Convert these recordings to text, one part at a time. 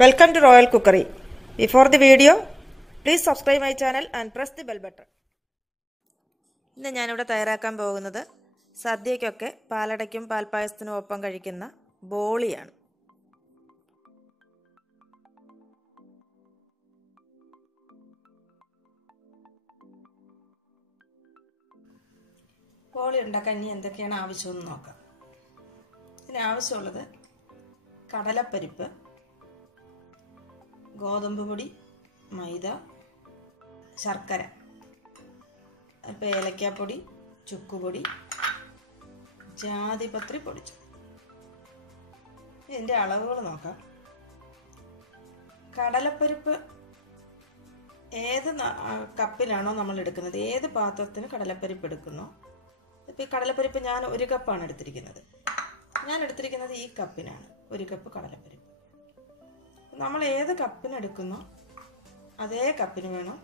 Welcome to Royal Cookery. Before the video, please subscribe my channel and press the bell button. ഇന്ന് ഞാനിവിടെ തയ്യാറാക്കാൻ പോകുന്നത് സദ്യയ്ക്കൊക്കെ പാലടയ്ക്കും പാൽപ്പായസത്തിനും ഒപ്പം കഴിക്കുന്ന ബോളിയാണ്. ബോളി ഉണ്ടാക്കാൻ ഇനി എന്തൊക്കെയാണ് ആവശ്യമെന്ന് നോക്കാം. ഇതിന് ആവശ്യമുള്ളത് കടലപ്പരിപ്പ്, ഗോതമ്പ് പൊടി, മൈദ, ശർക്കര, അല്പം ഏലക്കാപ്പൊടി, ചുക്കുപൊടി, ജാതിപത്രി പൊടിച്ചു. ഇതിൻ്റെ അളവുകൾ നോക്കാം. കടലപ്പരിപ്പ് ഏത് കപ്പിലാണോ നമ്മൾ എടുക്കുന്നത്, ഏത് പാത്രത്തിന് കടലപ്പരിപ്പ് എടുക്കുന്നോ, ഇപ്പോൾ ഈ കടലപ്പരിപ്പ് ഞാൻ 1 കപ്പാണ് എടുത്തിരിക്കുന്നത്. ഞാൻ എടുത്തിരിക്കുന്നത് ഈ കപ്പിനാണ്, 1 കപ്പ് കടലപ്പരിപ്പ്. നമ്മൾ ഏത് കപ്പിന് എടുക്കുന്നോ അതേ കപ്പിന് വേണം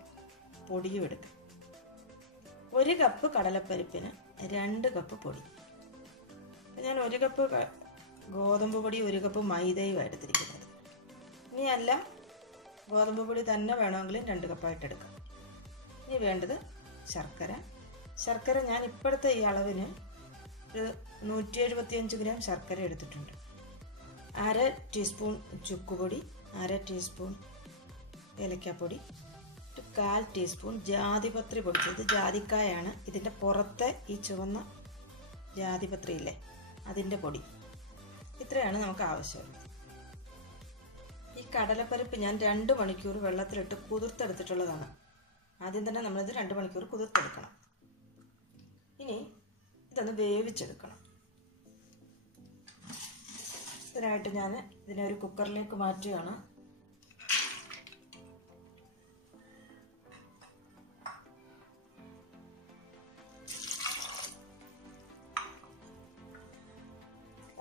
പൊടിയും എടുക്കാൻ. 1 കപ്പ് കടലപ്പരിപ്പിന് 2 കപ്പ് പൊടി. ഞാൻ 1 കപ്പ് ഗോതമ്പ് പൊടി, 1 കപ്പ് മൈദയും എടുത്തിരിക്കുന്നത്. ഇനി അല്ല, ഗോതമ്പ് പൊടി തന്നെ വേണമെങ്കിൽ 2 കപ്പായിട്ട് എടുക്കാം. ഇനി വേണ്ടത് ശർക്കര ഞാൻ ഇപ്പോഴത്തെ ഈ അളവിന് ഒരു 175 ഗ്രാം ശർക്കര എടുത്തിട്ടുണ്ട്. 1/2 ടീസ്പൂൺ ചുക്കുപൊടി, 1/2 ടീസ്പൂൺ ഏലക്കാപ്പൊടി, 1/4 ടീസ്പൂൺ ജാതിപത്രി പൊടിച്ചത്. ജാതിക്കായാണ്, ഇതിൻ്റെ പുറത്തെ ഈ ചുവന്ന ജാതിപത്രി ഇല്ലേ, അതിൻ്റെ പൊടി. ഇത്രയാണ് നമുക്ക് ആവശ്യമുള്ളത്. ഈ കടലപ്പരിപ്പ് ഞാൻ 2 മണിക്കൂർ വെള്ളത്തിലിട്ട് കുതിർത്തെടുത്തിട്ടുള്ളതാണ്. ആദ്യം തന്നെ നമ്മളിത് 2 മണിക്കൂർ കുതിർത്തെടുക്കണം. ഇനി ഇതൊന്ന് വേവിച്ചെടുക്കണം. ഇതിനായിട്ട് ഞാൻ ഇതിനെ ഒരു കുക്കറിലേക്ക് മാറ്റുകയാണ്.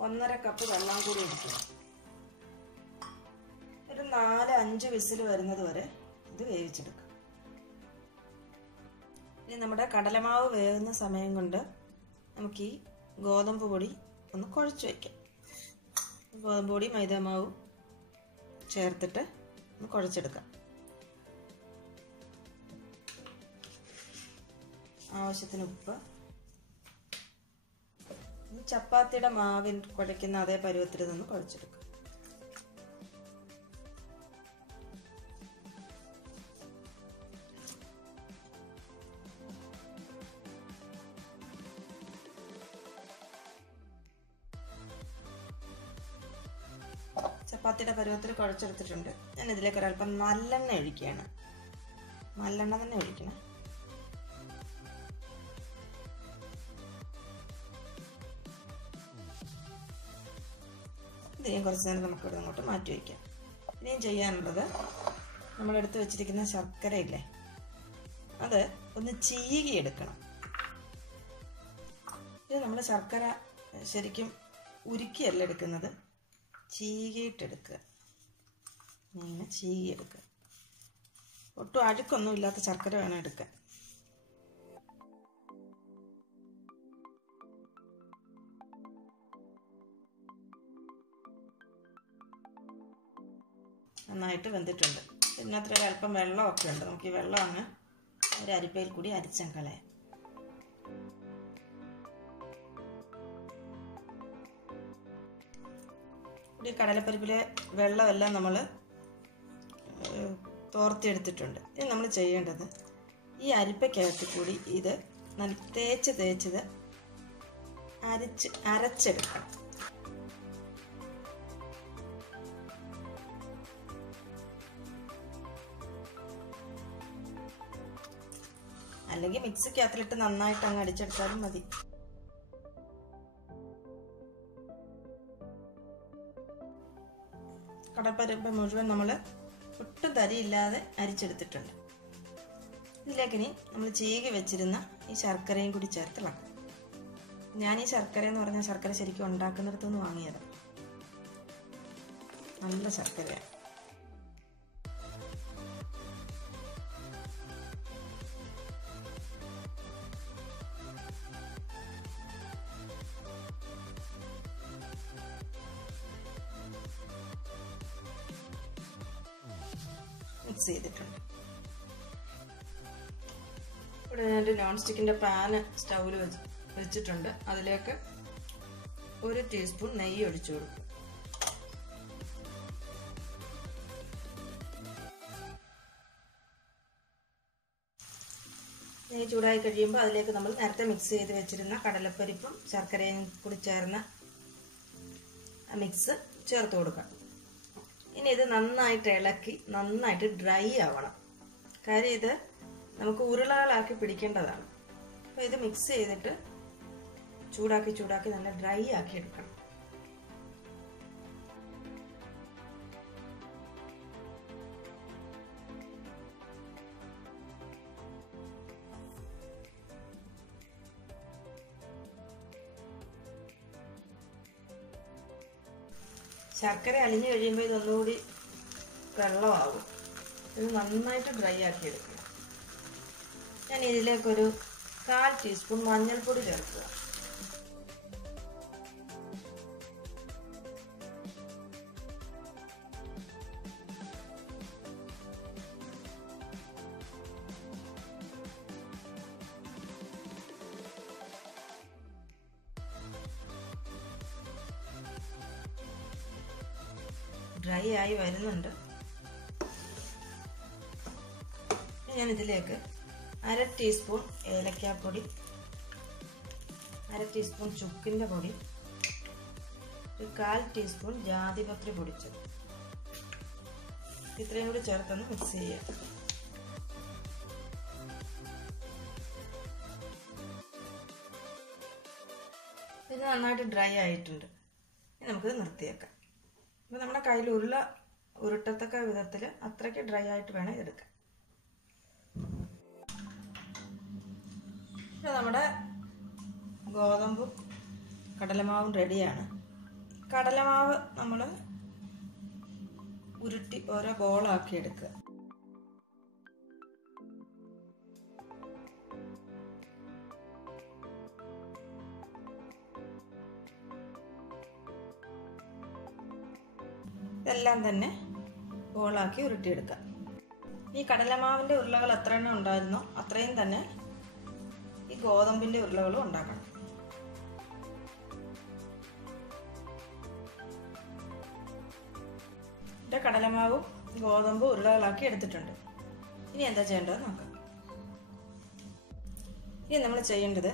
ഒന്നര കപ്പ് വെള്ളം കൂടി ഒഴിക്കുക. ഒരു 4-5 വിസിൽ വരുന്നത് വരെ ഇത് വേവിച്ചെടുക്കുക. ഇനി നമ്മുടെ കടലമാവ് വേകുന്ന സമയം കൊണ്ട് നമുക്ക് ഈ ഗോതമ്പ് പൊടി ഒന്ന് കുഴച്ച് വയ്ക്കാം. ഗോതമ്പ് പൊടി മൈദാമാവും ചേർത്തിട്ട് ഒന്ന് കുഴച്ചെടുക്കാം. ആവശ്യത്തിന് ഉപ്പ്. ചപ്പാത്തിയുടെ മാവിൻ കുഴയ്ക്കുന്ന അതേ പരുവത്തിൽ നിന്ന് കുഴച്ചെടുക്കാം. ചപ്പാത്തിയുടെ പരുവത്തിൽ കുഴച്ചെടുത്തിട്ടുണ്ട്. ഞാൻ ഇതിലേക്ക് ഒരല്പം നല്ലെണ്ണ ഒഴിക്കുകയാണ്. നല്ലെണ്ണ തന്നെ ഒഴിക്കണം. ഇതിനെയും കുറച്ച് നേരം നമുക്ക് ഇവിടെ അങ്ങോട്ട് മാറ്റി വയ്ക്കാം. ഇനിയും ചെയ്യാനുള്ളത്, നമ്മളെടുത്ത് വെച്ചിരിക്കുന്ന ശർക്കര ഇല്ലേ, അത് ഒന്ന് ചീകി എടുക്കണം. ഇത് നമ്മൾ ശർക്കര ശരിക്കും ഉരുക്കിയല്ല എടുക്കുന്നത്, ചീകിയിട്ടെടുക്കുക. ഇങ്ങനെ ചീകിയെടുക്കുക. ഒട്ടും അഴുക്കൊന്നും ഇല്ലാത്ത ശർക്കര വേണം എടുക്കാൻ. നന്നായിട്ട് വെന്തിട്ടുണ്ട്. ഇതിനകത്ത് ഒരല്പം വെള്ളമൊക്കെ ഉണ്ട്. നമുക്ക് ഈ വെള്ളം അങ്ങ് ഒരു അരിപ്പയിൽ കൂടി അരിച്ചകളയാം. ഈ കടലപ്പരിപ്പിലെ വെള്ളമെല്ലാം നമ്മൾ തോർത്തിയെടുത്തിട്ടുണ്ട്. ഇനി നമ്മൾ ചെയ്യേണ്ടത്, ഈ അരിപ്പയ്ക്കകത്ത് കൂടി ഇത് തേച്ചത് അരച്ചെടുക്കണം. അല്ലെങ്കിൽ മിക്സിക്കകത്തിലിട്ട് നന്നായിട്ട് അങ്ങ് അടിച്ചെടുത്താലും മതി. കടലപ്പരിപ്പ് മുഴുവൻ നമ്മൾ ഒട്ടും തരിയില്ലാതെ അരിച്ചെടുത്തിട്ടുണ്ട്. ഇതിലേക്ക് ഇനി നമ്മൾ ചീകി വെച്ചിരുന്ന ഈ ശർക്കരയും കൂടി ചേർത്തിളക്കാം. ഞാൻ ഈ ശർക്കര എന്ന് പറഞ്ഞാൽ ശർക്കര ശരിക്കും ഉണ്ടാക്കുന്നിടത്തുനിന്ന് വാങ്ങിയതാണ്. നല്ല ശർക്കരയാണ്. മിക്സ് ചെയ്തിട്ടുണ്ട്. ഇവിടെ ഞാൻ നോൺ സ്റ്റിക്കിൻ്റെ പാന് സ്റ്റൗവിൽ വെച്ചിട്ടുണ്ട്. അതിലേക്ക് 1 ടീസ്പൂൺ നെയ്യ് ഒഴിച്ചു കൊടുക്കും. നെയ്യ് ചൂടായി കഴിയുമ്പോൾ അതിലേക്ക് നമ്മൾ നേരത്തെ മിക്സ് ചെയ്ത് വെച്ചിരുന്ന കടലപ്പരിപ്പും ശർക്കരയും കൂടി ചേർന്ന മിക്സ് ചേർത്ത് കൊടുക്കാം. ഇനി ഇത് നന്നായിട്ട് ഇളക്കി നന്നായിട്ട് ഡ്രൈ ആവണം. കാര്യം ഇത് നമുക്ക് ഉരുളകളാക്കി പിടിക്കേണ്ടതാണ്. അപ്പോൾ ഇത് മിക്സ് ചെയ്തിട്ട് ചൂടാക്കി നല്ല ഡ്രൈ ആക്കി എടുക്കണം. ശർക്കര അലിഞ്ഞു കഴിയുമ്പോൾ ഇതൊന്നുകൂടി വെള്ളമാകും. ഇത് നന്നായിട്ട് ഡ്രൈ ആക്കി എടുക്കുക. ഞാൻ ഇതിലേക്കൊരു 1/4 ടീസ്പൂൺ മഞ്ഞൾപ്പൊടി ചേർക്കുക. ഡ്രൈ ആയി വരുന്നുണ്ട്. ഞാൻ ഇതിലേക്ക് 1/2 ടീസ്പൂൺ ഏലക്കാപ്പൊടി, 1/2 ടീസ്പൂൺ ചുക്കിൻ്റെ പൊടി, 1/4 ടീസ്പൂൺ ജാതിപത്രി പൊടിച്ചത്, ഇത്രയും കൂടി ചേർത്തൊന്ന് മിക്സ് ചെയ്യാം. ഇത് നന്നായിട്ട് ഡ്രൈ ആയിട്ടുണ്ട്. ഇനി നമുക്കിത് നിർത്തിയേക്കാം. അപ്പോൾ നമ്മുടെ കയ്യിൽ ഉരുട്ടത്തക്ക വിധത്തിൽ അത്രയ്ക്ക് ഡ്രൈ ആയിട്ട് വേണം ഇതെടുക്കാൻ. ഇപ്പോൾ നമ്മുടെ ഗോതമ്പും കടലമാവും റെഡിയാണ്. കടലമാവ് നമ്മൾ ഉരുട്ടി ഓരോ ബോളാക്കി എടുക്കുക. ഇതെല്ലാം തന്നെ ബോളാക്കി ഉരുട്ടിയെടുക്കാം. ഈ കടലമാവിൻ്റെ ഉരുളകൾ എത്ര എണ്ണം ഉണ്ടായിരുന്നോ അത്രയും തന്നെ ഈ ഗോതമ്പിൻ്റെ ഉരുളകളും ഉണ്ടാക്കണം. ഇവിടെ കടലമാവും ഗോതമ്പും ഉരുളകളാക്കി എടുത്തിട്ടുണ്ട്. ഇനി എന്താ ചെയ്യേണ്ടത് നോക്കാം. ഇനി നമ്മൾ ചെയ്യേണ്ടത്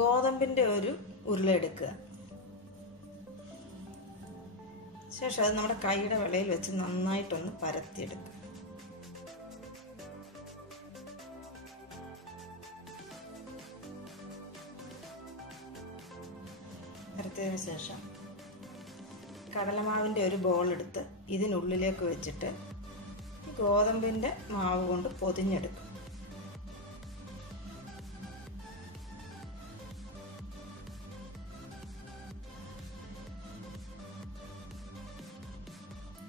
ഗോതമ്പിൻ്റെ ഒരു ഉരുള എടുക്കുക. ശേഷം അത് നമ്മുടെ കൈയുടെ വെളയിൽ വെച്ച് നന്നായിട്ടൊന്ന് പരത്തിയെടുക്കുക. പരത്തിയതിന് ശേഷം കടലമാവിൻ്റെ ഒരു ബോൾ എടുത്ത് ഇതിനുള്ളിലേക്ക് വെച്ചിട്ട് ഗോതമ്പിൻ്റെ മാവ് കൊണ്ട് പൊതിഞ്ഞെടുക്കും.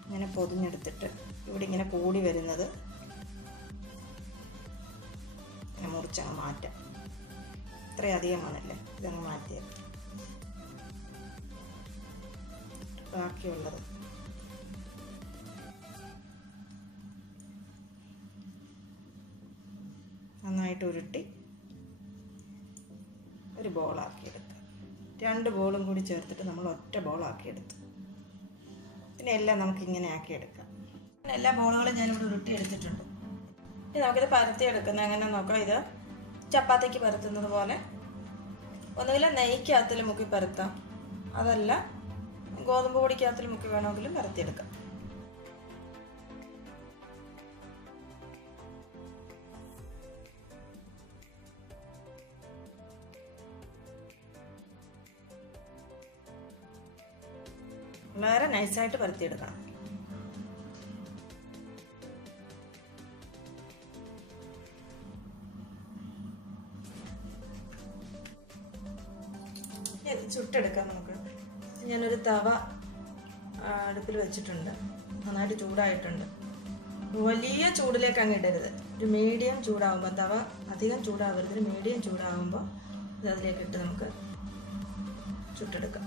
ഇങ്ങനെ പൊതിഞ്ഞെടുത്തിട്ട് ഇവിടെ ഇങ്ങനെ കൂടി വരുന്നത് മുറിച്ചങ്ങ് മാറ്റാം. ഇത്രയധികമാണല്ലേ, ഇതങ്ങ് മാറ്റിയത്. ബാക്കിയുള്ളത് നന്നായിട്ട് ഉരുട്ടി ഒരു ബോളാക്കിയെടുക്കുക. 2 ബോളും കൂടി ചേർത്തിട്ട് നമ്മൾ ഒറ്റ ബോളാക്കിയെടുത്തു. പിന്നെ എല്ലാം നമുക്ക് ഇങ്ങനെ ആക്കിയെടുക്കാം. എല്ലാ ബോളുകളും ഞാനിവിടെ ഉരുട്ടി എടുത്തിട്ടുണ്ട്. ഇനി നമുക്കിത് പരത്തിയെടുക്കുന്നത് എങ്ങനെ നോക്കാം. ഇത് ചപ്പാത്തിക്ക് പരത്തുന്നത് പോലെ ഒന്നുകിൽ നെയ്ക്കകത്തിൽ മുക്കി പരത്താം, അതല്ല ഗോതമ്പ് പൊടിക്കകത്തിൽ മുക്കി വേണമെങ്കിലും പരത്തിയെടുക്കാം. വളരെ നൈസായിട്ട് പരത്തിയെടുക്കണം. ചുട്ടെടുക്കാം നമുക്ക്. ഞാനൊരു തവ അടുപ്പിൽ വെച്ചിട്ടുണ്ട്. നന്നായിട്ട് ചൂടായിട്ടുണ്ട്. വലിയ ചൂടിലേക്ക് അങ്ങ് ഇടരുത്. ഒരു മീഡിയം ചൂടാകുമ്പോൾ, തവ അധികം ചൂടാവരുത്, ഒരു മീഡിയം ചൂടാകുമ്പോൾ ഇത് അതിലേക്ക് ഇട്ട് നമുക്ക് ചുട്ടെടുക്കാം.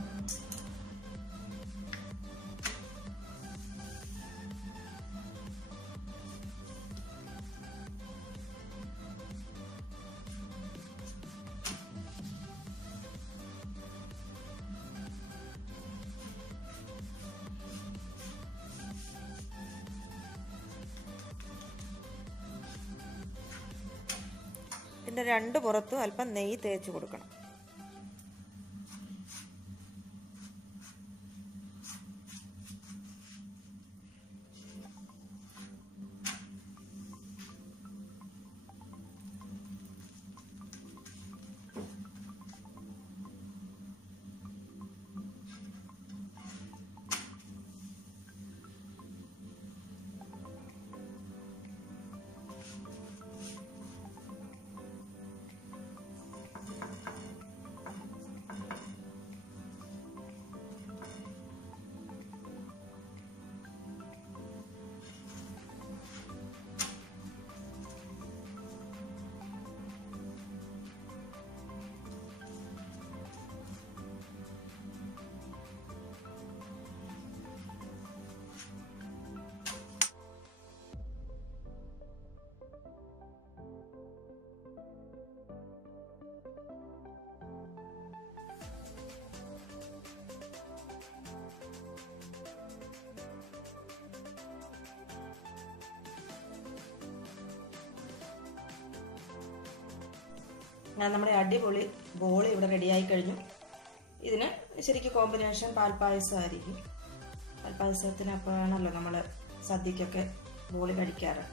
ഇതിൻ്റെ രണ്ട് പുറത്തും അല്പം നെയ്യ് തേച്ച് കൊടുക്കണം. നമ്മുടെ അടിപൊളി ബോളി ഇവിടെ റെഡിയായി കഴിഞ്ഞു. ഇതിന് ശരിക്കും കോമ്പിനേഷൻ പാൽപ്പായസമായിരിക്കും. പാൽപ്പായസത്തിന് അപ്പോഴാണല്ലോ നമ്മൾ സദ്യക്കൊക്കെ ബോളി കഴിക്കാറ്.